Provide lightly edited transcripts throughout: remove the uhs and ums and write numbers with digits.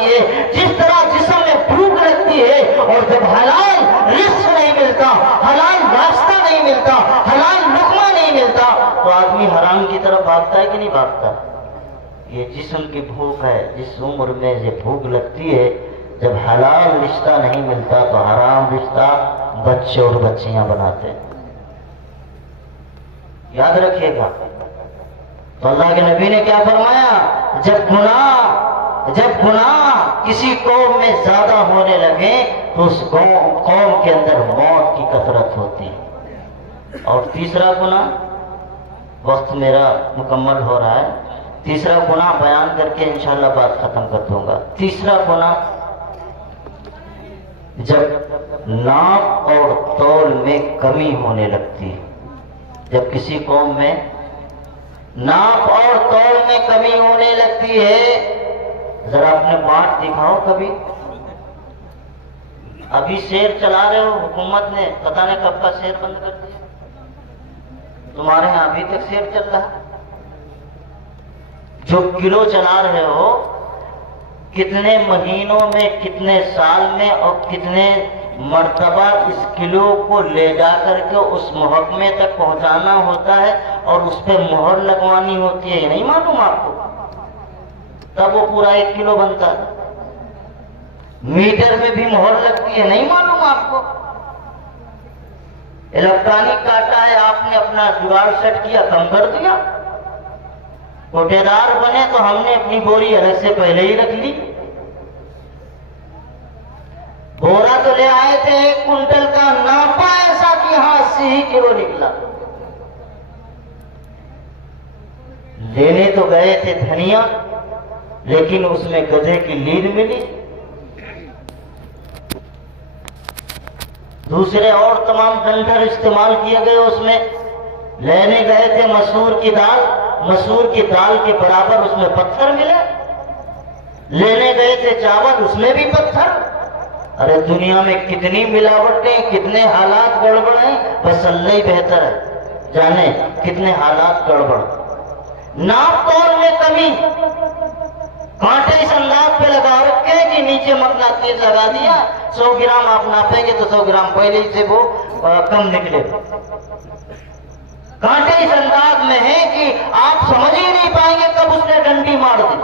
جاتی ہے، جس طرح جسم میں بھوک لگتی ہے اور جب حلال رزق نہیں ملتا، حلال راستہ نہیں ملتا، حلال لقمہ نہیں ملتا تو آدمی حرام کی طرف بھاگتا ہے کہ نہیں بھاگتا؟ یہ جسم کی بھوک ہے، جس عمر میں یہ بھوک لگتی ہے، جب حلال رشتہ نہیں ملتا تو حرام رشتہ بچے اور بچیاں بناتے ہیں۔ یاد رکھیے گا، تو اللہ کے نبی نے کیا فرمایا؟ جب گناہ کسی قوم میں زیادہ ہونے لگے تو اس قوم کے اندر موت کی کثرت ہوتی ہے۔ اور تیسرا گناہ، وقت میرا مکمل ہو رہا ہے، تیسرا گناہ بیان کر کے انشاءاللہ بات ختم کر دوں گا۔ تیسرا گناہ، جب ناپ اور تول میں کمی ہونے لگتی ہے۔ جب کسی قوم میں ناپ اور تول میں کمی ہونے لگتی ہے، ذرا اپنے بانٹ دکھاؤ کبھی۔ ابھی سیر چلا رہے ہو، حکومت نے پتہ نہیں کب کا سیر بند کر دیا، تمہارے یہاں ابھی تک سیر چل رہا ہے۔ جو کلو چلا رہے ہو، کتنے مہینوں میں، کتنے سال میں اور کتنے مرتبہ اس کلو کو لے جا کر کے اس محکمے تک پہنچانا ہوتا ہے اور اس پہ مہر لگوانی ہوتی ہے، یہ نہیں معلوم آپ کو؟ تب وہ پورا 1 کلو بنتا ہے۔ میٹر میں بھی مہر لگتی ہے، نہیں معلوم آپ کو؟ الیکٹرانک کاٹا ہے، آپ نے اپنا جگاڑ سیٹ کیا، کم کر دیا۔ کوٹے دار بنے تو ہم نے اپنی بوری الگ سے پہلے ہی رکھ لی۔ بورا تو لے آئے تھے 1 کنٹل کا، ناپا ایسا کہ ہاتھ سے ہی کلو نکلا۔ لینے تو گئے تھے دھنیا، لیکن اس میں گدھے کی لید ملی۔ دوسرے اور تمام ڈنڈر استعمال کیے گئے اس میں۔ لینے گئے تھے مسور کی دال، مسور کی دال کے برابر اس میں پتھر ملے۔ لینے گئے تھے چاول، اس میں بھی پتھر۔ ارے دنیا میں کتنی ملاوٹیں، کتنے حالات گڑبڑ ہیں، بس اللہ ہی بہتر ہے جانے کتنے حالات گڑبڑ۔ ناپ تول میں کمی، کانٹے اس انداز پہ لگا رکھے کہ نیچے مقناطیس لگا دیا، 100 گرام آپ ناپیں گے تو 100 گرام پہلے ہی سے وہ کم نکلے۔ کانٹے اس انداز میں ہیں کہ آپ سمجھ ہی نہیں پائیں گے کب اس نے ڈنڈی مار دی۔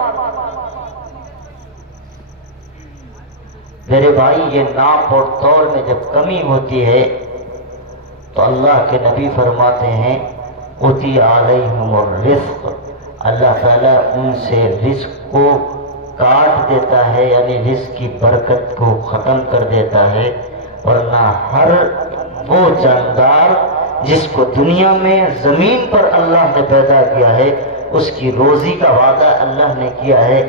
میرے بھائی، یہ ناپ اور تول میں جب کمی ہوتی ہے تو اللہ کے نبی فرماتے ہیں قُطِعَ عَلَيْهِمُ الرِّزْقُ، اللہ تعالیٰ ان سے رزق کو کاٹ دیتا ہے، یعنی رزق کی برکت کو ختم کر دیتا ہے۔ ورنہ ہر وہ جاندار جس کو دنیا میں زمین پر اللہ نے پیدا کیا ہے، اس کی روزی کا وعدہ اللہ نے کیا ہے،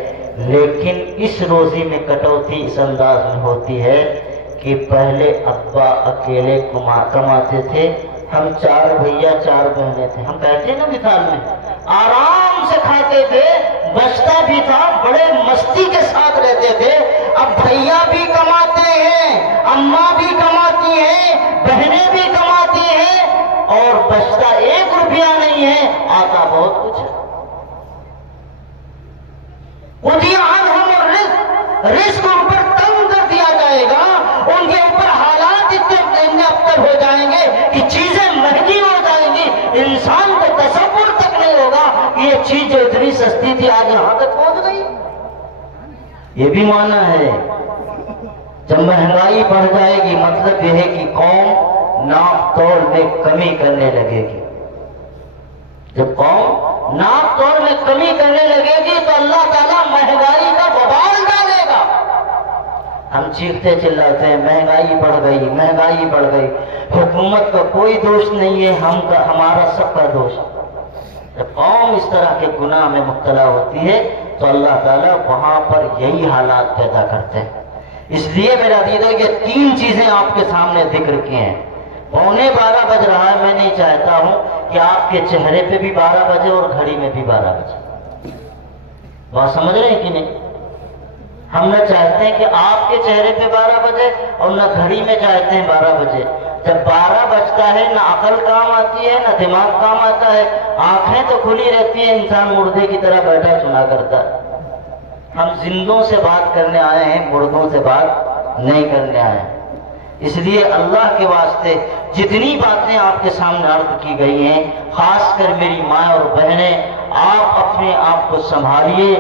لیکن اس روزی میں کٹوتی اس انداز میں ہوتی ہے کہ پہلے ابا اکیلے کماتے تھے، ہم 4 بھیا 4 بہنیں تھے، ہم کہتے ہیں نا مثال میں، آرام سے کھاتے تھے، بچتا بھی تھا، بڑے مستی کے ساتھ رہتے تھے۔ اب بھیا بھی کماتے ہیں، اماں بھی کماتی ہیں، بہنیں بھی کماتی ہیں، اور بچتا 1 روپیہ نہیں ہے، آتا بہت کچھ ہے۔ قُطِعَ عَنْهُمُ الرِّزْقُ، رزق ان پر تنگ کر دیا جائے گا، ان کے اوپر حالات اتنے ابتر ہو جائیں گے کہ چیزیں مہنگی ہو جائیں گی، انسان کو تصور تک نہیں ہوگا کہ یہ چیز جو اتنی سستی تھی آج یہاں تک پہنچ گئی۔ یہ بھی معنی ہے جب مہنگائی بڑھ جائے گی، مطلب یہ ہے کہ قوم ناپ تول میں کمی کرنے لگے گی۔ جب قوم ناپ تول میں کمی کرنے لگے گی تو اللہ تعالیٰ مہنگائی کا وبال ڈالے گا۔ ہم چیختے چلاتے ہیں مہنگائی بڑھ گئی، مہنگائی بڑھ گئی، حکومت کا کوئی دوش نہیں ہے، ہمارا سب کا دوش۔ جب قوم اس طرح کے گناہ میں مبتلا ہوتی ہے تو اللہ تعالیٰ وہاں پر یہی حالات پیدا کرتے ہیں۔ اس لیے میرا دیدہ یہ 3 چیزیں آپ کے سامنے ذکر کی ہیں۔ 11:15 بج رہا ہے، میں نہیں چاہتا ہوں کہ آپ کے چہرے پہ بھی 12 بجے اور گھڑی میں بھی 12 بجے۔ بات سمجھ رہے ہیں کہ نہیں؟ ہم نہ چاہتے ہیں کہ آپ کے چہرے پہ 12 بجے اور نہ گھڑی میں چاہتے ہیں 12 بجے۔ جب 12 بجتا ہے نہ عقل کام آتی ہے نہ دماغ کام آتا ہے، آنکھیں تو کھلی رہتی ہیں، انسان مردے کی طرح بیٹھا سنا کرتا ہے۔ ہم زندوں سے بات کرنے آئے ہیں، مردوں سے بات نہیں کرنے آئے ہیں۔ اس لیے اللہ کے واسطے جتنی باتیں آپ کے سامنے عرض کی گئی ہیں، خاص کر میری ماں اور بہنیں، آپ اپنے آپ کو سنبھالیے۔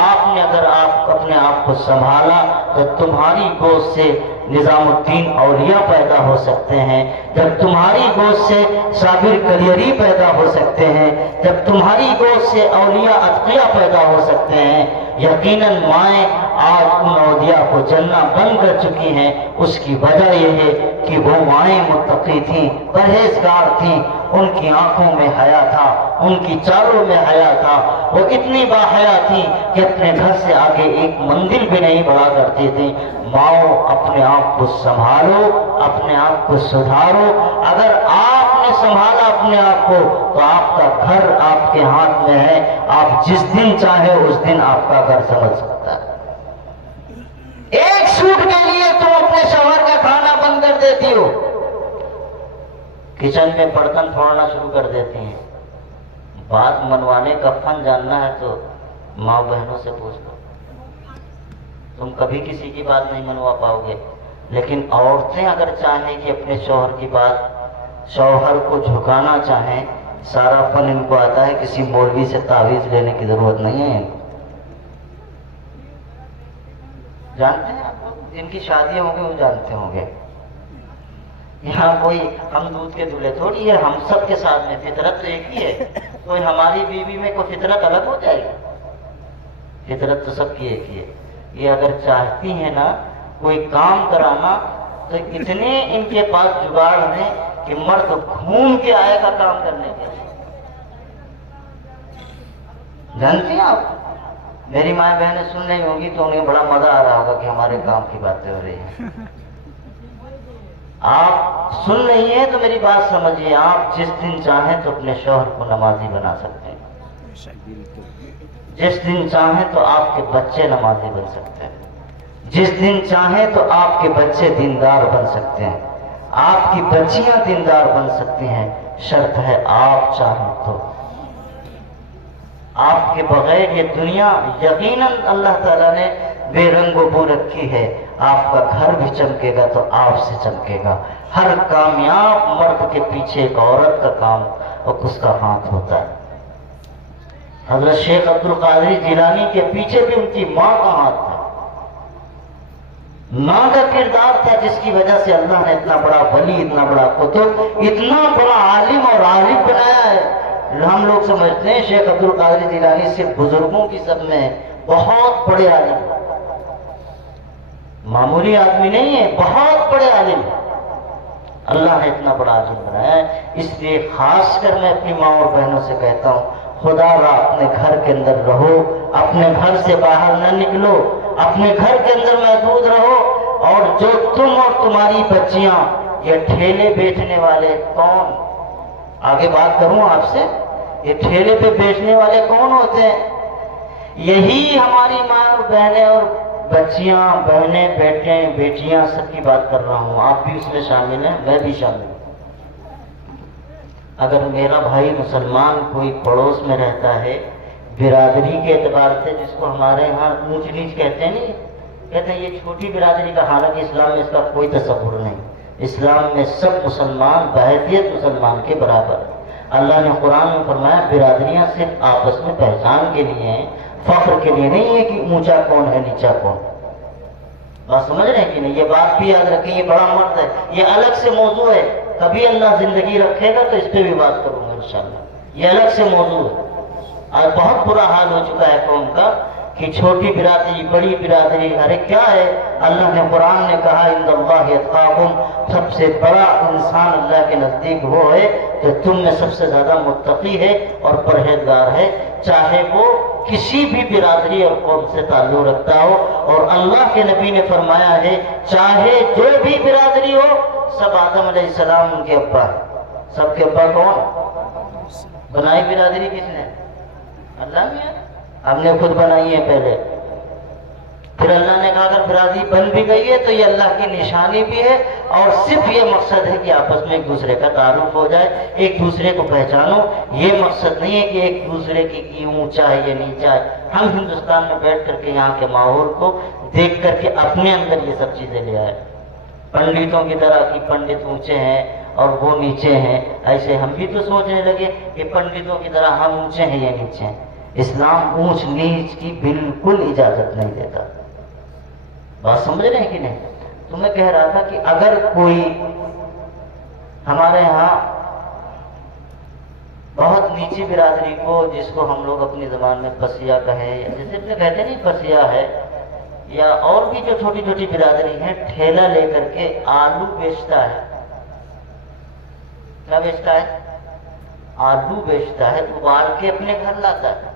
آپ نے اگر آپ اپنے آپ کو سنبھالا تو تمہاری گود سے نظام الدین اولیاء پیدا ہو سکتے ہیں، جب تمہاری گود سے صابر کلیری پیدا ہو سکتے ہیں، جب تمہاری گود سے اولیاء اتقیاء پیدا ہو سکتے ہیں۔ یقیناً مائیں آج ان اولیاء کو جنہ بن کر چکی ہیں، اس کی وجہ یہ ہے کہ وہ مائیں متقی تھیں، پرہیزگار تھیں، ان کی آنکھوں میں حیا تھا، ان کی چالوں میں حیا تھا، وہ اتنی باحیا تھیں کہ اپنے گھر سے آگے ایک منزل بھی نہیں بڑھا کرتی تھیں۔ ماؤ، اپنے آپ کو سنبھالو، اپنے آپ کو سدھارو۔ اگر آپ نے سنبھالا اپنے آپ کو تو آپ کا گھر آپ کے ہاتھ میں ہے، آپ جس دن چاہے اس دن آپ کا گھر سمجھ سکتا ہے۔ ایک سوٹ کے لیے تم اپنے شوہر کا کھانا بند کر دیتی ہو، کچن میں برتن پھوڑنا شروع کر دیتی ہیں۔ بات منوانے کا فن جاننا ہے تو ماں بہنوں سے پوچھ لو، تم کبھی کسی کی بات نہیں منوا پاؤ گے۔ لیکن عورتیں اگر چاہیں کہ اپنے شوہر کی بات، شوہر کو جھکانا چاہیں، سارا فن ان کو آتا ہے، کسی مولوی سے تعویذ لینے کی ضرورت نہیں ہے۔ جانتے ہیں آپ لوگ جن کی شادیاں ہوں گی وہ جانتے ہوں گے، یہاں کوئی ہم دودھ کے دلہے تھوڑی ہے، ہم سب کے ساتھ میں فطرت تو ایک ہی ہے۔ کوئی ہماری بیوی میں کوئی فطرت الگ ہو جائے گی؟ فطرت تو سب کی ایک ہی ہے۔ یہ اگر چاہتی ہیں نا کوئی کام کرانا تو اتنے ان کے پاس جگاڑ ہیں کہ مرد گھوم کے آئے گا کام کرنے کے لیے۔ جانتی ہیں آپ، میری ماں بہنیں سن رہی ہوں گی تو انہیں بڑا مزہ آ رہا ہوگا کہ ہمارے کام کی باتیں ہو رہی ہیں۔ آپ سن رہی ہیں تو میری بات سمجھیے، آپ جس دن چاہیں تو اپنے شوہر کو نمازی بنا سکتے ہیں، جس دن چاہیں تو آپ کے بچے نمازی بن سکتے ہیں، جس دن چاہیں تو آپ کے بچے دیندار بن سکتے ہیں، آپ کی بچیاں دیندار بن سکتی ہیں، شرط ہے آپ چاہیں تو۔ آپ کے بغیر یہ دنیا یقیناً اللہ تعالیٰ نے بے رنگ و بو رکھی ہے۔ آپ کا گھر بھی چمکے گا تو آپ سے چمکے گا۔ ہر کامیاب مرد کے پیچھے ایک عورت کا کام اور اس کا ہاتھ ہوتا ہے۔ حضرت شیخ عبد القادر جیلانی کے پیچھے بھی ان کی ماں کا ہاتھ تھا، ماں کا کردار تھا، جس کی وجہ سے اللہ نے اتنا بڑا ولی، اتنا بڑا قطب، اتنا بڑا عالم اور عارف بنایا ہے۔ ہم لوگ سمجھتے ہیں شیخ عبد القادر جیلانی صرف بزرگوں کی سب میں بہت بڑے عالم، معمولی آدمی نہیں ہے، بہت بڑے عالم۔ اللہ نے اتنا بڑا عالم بنایا ہے۔ اس لیے خاص کر میں اپنی ماں اور بہنوں سے کہتا ہوں، خدا را اپنے گھر کے اندر رہو، اپنے گھر سے باہر نہ نکلو، اپنے گھر کے اندر محدود رہو۔ اور جو تم اور تمہاری بچیاں یہ ٹھیلے بیچنے والے کون، آگے بات کروں آپ سے، یہ ٹھیلے پہ بیچنے والے کون ہوتے ہیں؟ یہی ہماری ماں اور بہنیں اور بچیاں، بہنیں، بیٹے، بیٹیاں، سب کی بات کر رہا ہوں۔ آپ بھی اس میں شامل ہیں، میں بھی شامل ہوں۔ اگر میرا بھائی مسلمان کوئی پڑوس میں رہتا ہے، برادری کے اعتبار سے، جس کو ہمارے ہاں اونچ نیچ کہتے ہیں، نہیں کہتے ہیں یہ چھوٹی برادری کا، حالانکہ اسلام میں اس کا کوئی تصور نہیں۔ اسلام میں سب مسلمان بحیثیت مسلمان کے برابر ہیں۔ اللہ نے قرآن میں فرمایا برادریاں صرف آپس میں پہچان کے لیے ہیں، فخر کے لیے نہیں ہے کہ اونچا کون ہے نیچا کون۔ بات سمجھ رہے ہیں کہ نہیں؟ یہ بات بھی یاد رکھیں، یہ بڑا مرد ہے، یہ الگ سے موضوع ہے، کبھی اللہ زندگی رکھے گا تو اس پہ بھی بات کروں گا انشاءاللہ، یہ الگ سے موضوع ہے۔ آج بہت برا حال ہو چکا ہے قوم کا کہ چھوٹی برادری، بڑی برادری، ارے کیا ہے؟ اللہ نے قرآن نے کہا ان اللہ اتقاکم، سب سے بڑا انسان اللہ کے نزدیک وہ ہے جو تم میں سب سے زیادہ متقی ہے اور پرہیزگار ہے، چاہے وہ کسی بھی برادری اور قوم سے تعلق رکھتا ہو۔ اور اللہ کے نبی نے فرمایا ہے چاہے جو بھی برادری ہو، سب آدم علیہ السلام ان کے ابا ہے۔ سب کے ابا کون بنائی برادری؟ کس نے؟ اللہ نے۔ ہم نے خود بنائی ہے پہلے، پھر اللہ نے کہا اگر برادری بن بھی گئی ہے تو یہ اللہ کی نشانی بھی ہے، اور صرف یہ مقصد ہے کہ آپس میں ایک دوسرے کا تعارف ہو جائے، ایک دوسرے کو پہچانو۔ یہ مقصد نہیں ہے کہ ایک دوسرے کی اونچا ہے یا نیچا ہے، ہم ہندوستان میں بیٹھ کر کے یہاں کے ماحول کو دیکھ کر کے اپنے اندر یہ سب چیزیں لے آئے. پنڈتوں کی طرح کہ پنڈت اونچے ہیں اور وہ نیچے ہیں، ایسے ہم بھی تو سوچنے لگے کہ پنڈتوں کی طرح ہم اونچے ہیں یا نیچے ہیں. اسلام اونچ نیچ کی بالکل اجازت نہیں دیتا. بات سمجھ رہے ہیں کہ نہیں؟ تو میں کہہ رہا تھا کہ اگر کوئی ہمارے ہاں بہت نیچی برادری کو، جس کو ہم لوگ اپنی زبان میں پسیا کہیں، جیسے اپنے کہتے نہیں پسیا ہے، یا اور بھی جو چھوٹی چھوٹی برادری ہیں، ٹھیلا لے کر کے آلو بیچتا ہے. کیا بیچتا ہے؟ آلو بیچتا ہے، ابال کے اپنے گھر لاتا ہے.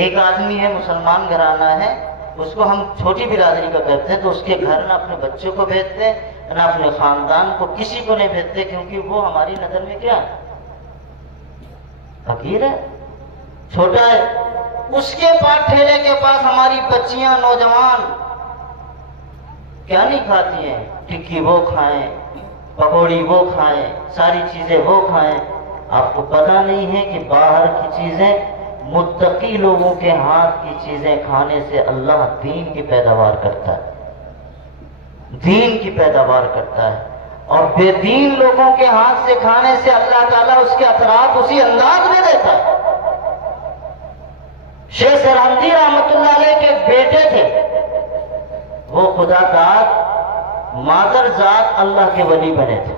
ایک آدمی ہے، مسلمان گھرانہ ہے، اس کو ہم چھوٹی برادری کا کہتے ہیں، تو اس کے گھر نہ اپنے بچوں کو بھیجتے ہیں نہ اپنے خاندان کو، کسی کو نہیں بھیجتے، کیونکہ وہ ہماری نظر میں کیا ہے؟ فقیر ہے، چھوٹا ہے. اس کے پاس ٹھیلے کے پاس ہماری بچیاں نوجوان کیا نہیں کھاتی ہیں؟ ٹکی وہ کھائیں، پکوڑی وہ کھائیں، ساری چیزیں وہ کھائیں. آپ کو پتہ نہیں ہے کہ باہر کی چیزیں، متقی لوگوں کے ہاتھ کی چیزیں کھانے سے اللہ دین کی پیداوار کرتا ہے، دین کی پیداوار کرتا ہے. اور بے دین لوگوں کے ہاتھ سے کھانے سے اللہ تعالیٰ اس کے اثرات اسی انداز میں دیتا ہے. شیخ سرہندی رحمت اللہ علیہ کے بیٹے تھے، وہ خدا داد مادر ذات اللہ کے ولی بنے تھے.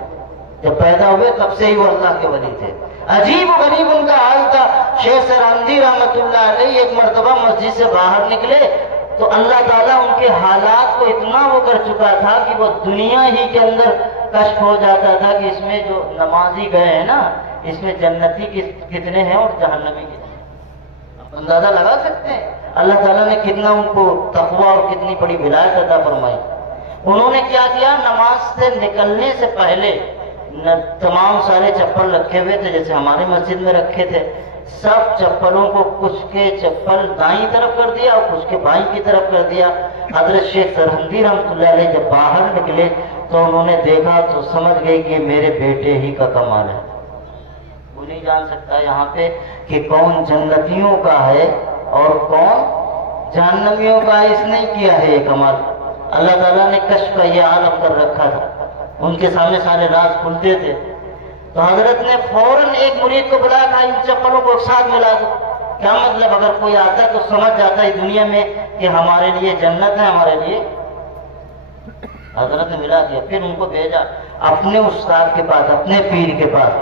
جب پیدا ہوئے تب سے ہی وہ اللہ کے ولی تھے. عجیب و غریب ان کا حال تھا. شیخ سرہندی رحمت اللہ علیہ ایک مرتبہ مسجد سے باہر نکلے تو اللہ تعالیٰ ان کے حالات کو اتنا وہ کر چکا تھا کہ وہ دنیا ہی کے اندر کشف ہو جاتا تھا کہ اس میں جو نمازی گئے ہیں نا، اس میں جنتی کتنے ہیں اور جہنمی کتنے ہیں. اندازہ لگا سکتے ہیں اللہ تعالیٰ نے کتنا ان کو تقویٰ اور کتنی بڑی ولایت عطا فرمائی. انہوں نے کیا کیا؟ نماز سے نکلنے سے پہلے تمام سارے چپل رکھے ہوئے تھے جیسے ہمارے مسجد میں رکھے تھے، سب چپلوں کو کچھ کے چپل دائیں طرف کر دیا اور کچھ کے بائیں کی طرف کر دیا. حضرت شیخ سرہندی رحمۃ اللہ علیہ جب باہر نکلے تو انہوں نے دیکھا تو سمجھ گئے کہ میرے بیٹے ہی کا کمال ہے. وہ نہیں جان سکتا یہاں پہ کہ کون جنتیوں کا ہے اور کون جہنمیوں کا ہے. اس نے کیا ہے یہ کمال. اللہ تعالیٰ نے کشف کا یہ عالم کر رکھا تھا، ان کے سامنے سارے راز کھلتے تھے. تو حضرت نے فوراً ایک مرید کو بلایا کہ ان چپلوں کو ایک ساتھ ملا دو. کیا مطلب؟ اگر کوئی آتا تو سمجھ جاتا ہے دنیا میں کہ ہمارے لیے جنت ہے، ہمارے لیے. حضرت نے ملا دیا. پھر ان کو بھیجا اپنے استاد کے پاس، اپنے پیر کے پاس،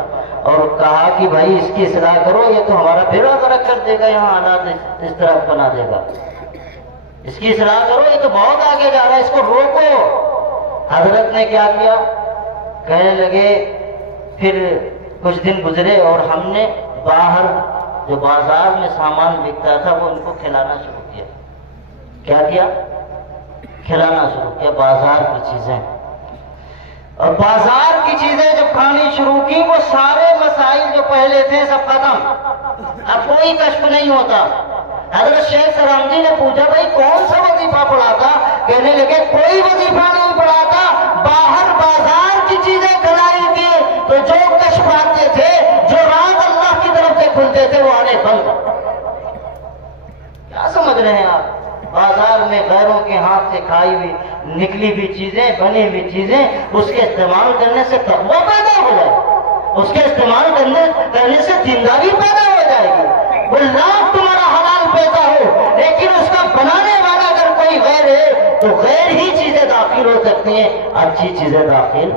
اور کہا کہ بھائی اس کی اصلاح کرو، یہ تو ہمارا بیڑا غرق کر دے گا، یہاں حالات اس طرح بنا دے گا. اس کی اصلاح کرو، یہ تو بہت آگے جا رہا ہے، اس کو روکو. حضرت نے کیا کیا؟ کہنے لگے. پھر کچھ دن گزرے اور ہم نے باہر جو بازار میں سامان بکتا تھا وہ ان کو کھلانا شروع کیا. کیا کیا؟ کھلانا شروع کیا بازار کی چیزیں. اور بازار کی چیزیں جب کھانی شروع کی وہ سارے مسائل جو پہلے تھے سب ختم، اب کوئی کشف نہیں ہوتا. حضرت شیخ سرہندی نے پوچھا بھائی کون سا وظیفہ پڑھاتا؟ کہنے لگے کوئی وظیفہ نہیں پڑھاتا، باہر بازار کی چیزیں کھلائی تھی تو جو کشف آتے تھے، جو راز اللہ کی طرف سے کھلتے تھے وہ آنے بند. کیا سمجھ رہے ہیں آپ؟ بازار میں غیروں کے ہاتھ سے کھائی ہوئی نکلی ہوئی چیزیں، بنی ہوئی چیزیں، اس کے استعمال کرنے سے تقویٰ پیدا ہو جائے، اس کے استعمال کرنے سے دینداری پیدا ہو جائے گی. وہ لاکھ تمہارا حلال پیدا ہو لیکن اس کا بنانے والا اگر کوئی غیر ہے تو غیر ہی چیزیں داخل ہو سکتی ہیں، اچھی چیزیں داخل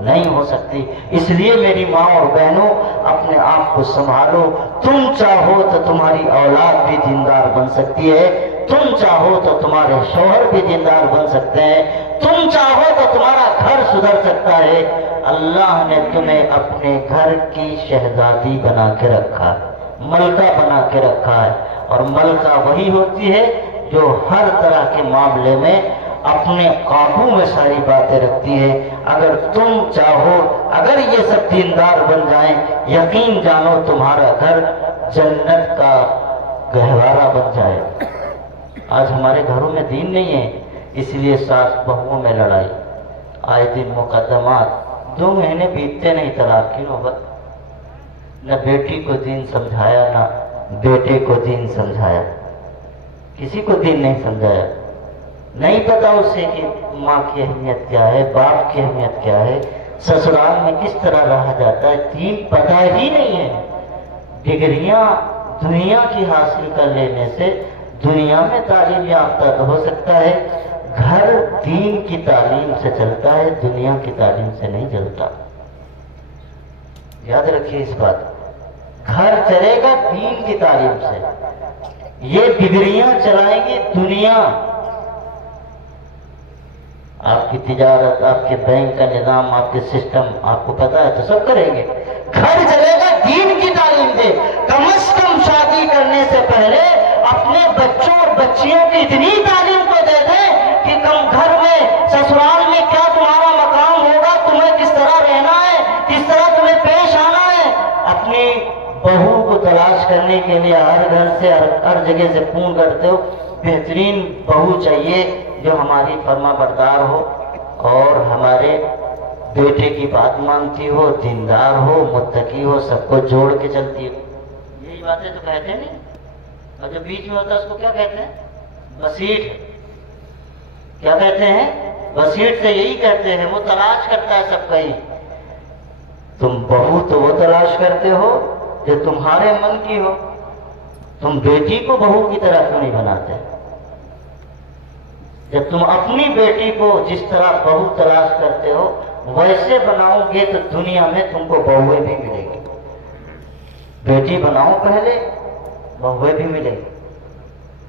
نہیں ہو سکتی. اس لیے میری ماں اور بہنوں اپنے آپ کو سنبھالو. تم چاہو تو تمہاری اولاد بھی دیندار بن سکتی ہے، تم چاہو تو تمہارے شوہر بھی دیندار بن سکتے ہیں، تم چاہو تو تمہارا گھر سدھر سکتا ہے. اللہ نے تمہیں اپنے گھر کی شہزادی بنا کے رکھا ہے، ملکہ بنا کے رکھا ہے. اور ملکہ وہی ہوتی ہے جو ہر طرح کے معاملے میں اپنے قابو میں ساری باتیں رکھتی ہے. اگر تم چاہو، اگر یہ سب دیندار بن جائیں، یقین جانو تمہارا گھر جنت کا گہوارہ بن جائے. آج ہمارے گھروں میں دین نہیں ہے، اس لیے ساس بہوؤں میں لڑائی، آئے دن مقدمات. 2 مہینے بیتتے نہیں طلاق کی نوبت. نہ بیٹی کو دین سمجھایا نہ بیٹے کو دین سمجھایا. کسی کو دین نہیں سمجھایا، نہیں پتا اسے کہ ماں کی اہمیت کیا ہے، باپ کی اہمیت کیا ہے، سسرال میں کس طرح رہا جاتا ہے، دین پتہ ہی نہیں ہے۔ ڈگریاں دنیا کی حاصل کر لینے سے دنیا میں تعلیم یافتہ تو ہو سکتا ہے، گھر دین کی تعلیم سے چلتا ہے، دنیا کی تعلیم سے نہیں چلتا۔ یاد رکھیے اس بات، گھر چلے گا دین کی تعلیم سے، یہ ڈگریاں چلائیں گے دنیا۔ آپ کی تجارت، آپ کے بینک کا نظام، آپ کے سسٹم آپ کو پتا ہے تو سب کریں گے۔ گھر چلے گا دین کی تعلیم سے۔ کم از کم شادی کرنے سے پہلے اپنے بچوں اور بچیوں کی اتنی تعلیم کو دے دیں کہ کم گھر میں، سسرال میں کیا تمہارا مقام ہوگا، تمہیں کس طرح رہنا ہے، کس طرح تمہیں پیش آنا ہے۔ اپنی بہو کو تلاش کرنے کے لیے ہر گھر سے ہر جگہ سے فون کرتے ہو، بہترین بہو چاہیے جو ہماری فرما بردار ہو اور ہمارے بیٹے کی بات مانتی ہو، دیندار ہو، متقی ہو، سب کو جوڑ کے چلتی ہو۔ یہی باتیں تو کہتے ہیں نہیں، اور جو بیچ میں ہوتا ہے اس کو کیا کہتے ہیں؟ بسیٹ۔ کیا کہتے ہیں؟ بسیٹ سے یہی کہتے ہیں، وہ تلاش کرتا ہے سب کا ہی۔ تم بہو تو وہ تلاش کرتے ہو جو تمہارے من کی ہو، تم بیٹی کو بہو کی طرح کیوں نہیں بناتے؟ جب تم اپنی بیٹی کو جس طرح بہو تلاش کرتے ہو ویسے بناؤ گے تو دنیا میں تم کو بہویں بھی ملے گی۔ بیٹی بناؤ پہلے، بہویں بھی ملے گی۔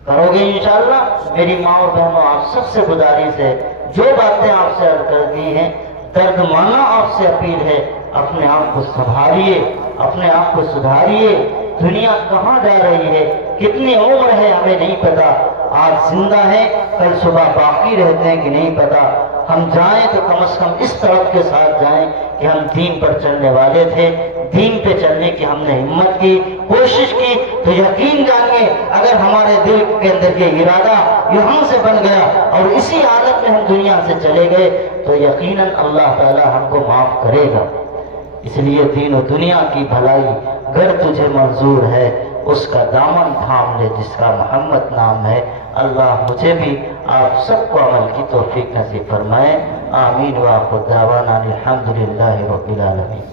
کرو گے انشاءاللہ؟ میری ماں اور بہنوں، آپ سب سے گزارش ہے، جو باتیں آپ سے عرض کر دی ہیں، درد مانا آپ سے اپیل ہے، اپنے آپ کو سنبھالیے، اپنے آپ کو سدھاریے۔ دنیا کہاں جا رہی ہے، کتنی عمر ہے ہمیں نہیں پتا، آج زندہ ہے کل صبح باقی رہتے ہیں کہ نہیں پتا۔ ہم جائیں تو کم از کم اس طرف کے ساتھ جائیں کہ ہم دین پر چلنے والے تھے، دین پہ چلنے کی ہم نے ہمت کی، کوشش کی، تو یقین جانیے اگر ہمارے دل کے اندر یہ ارادہ یہاں سے بن گیا اور اسی حالت میں ہم دنیا سے چلے گئے تو یقیناً اللہ تعالی ہم کو معاف کرے گا۔ اس لیے دین و دنیا کی بھلائی گر تجھے منظور ہے، اس کا دامن تھام لے جس کا محمد نام ہے۔ اللہ مجھے بھی آپ سب کو عمل کی توفیق نصیب فرمائے۔ آمین۔ وآخر دعوانا الحمدللہ رب العالمین۔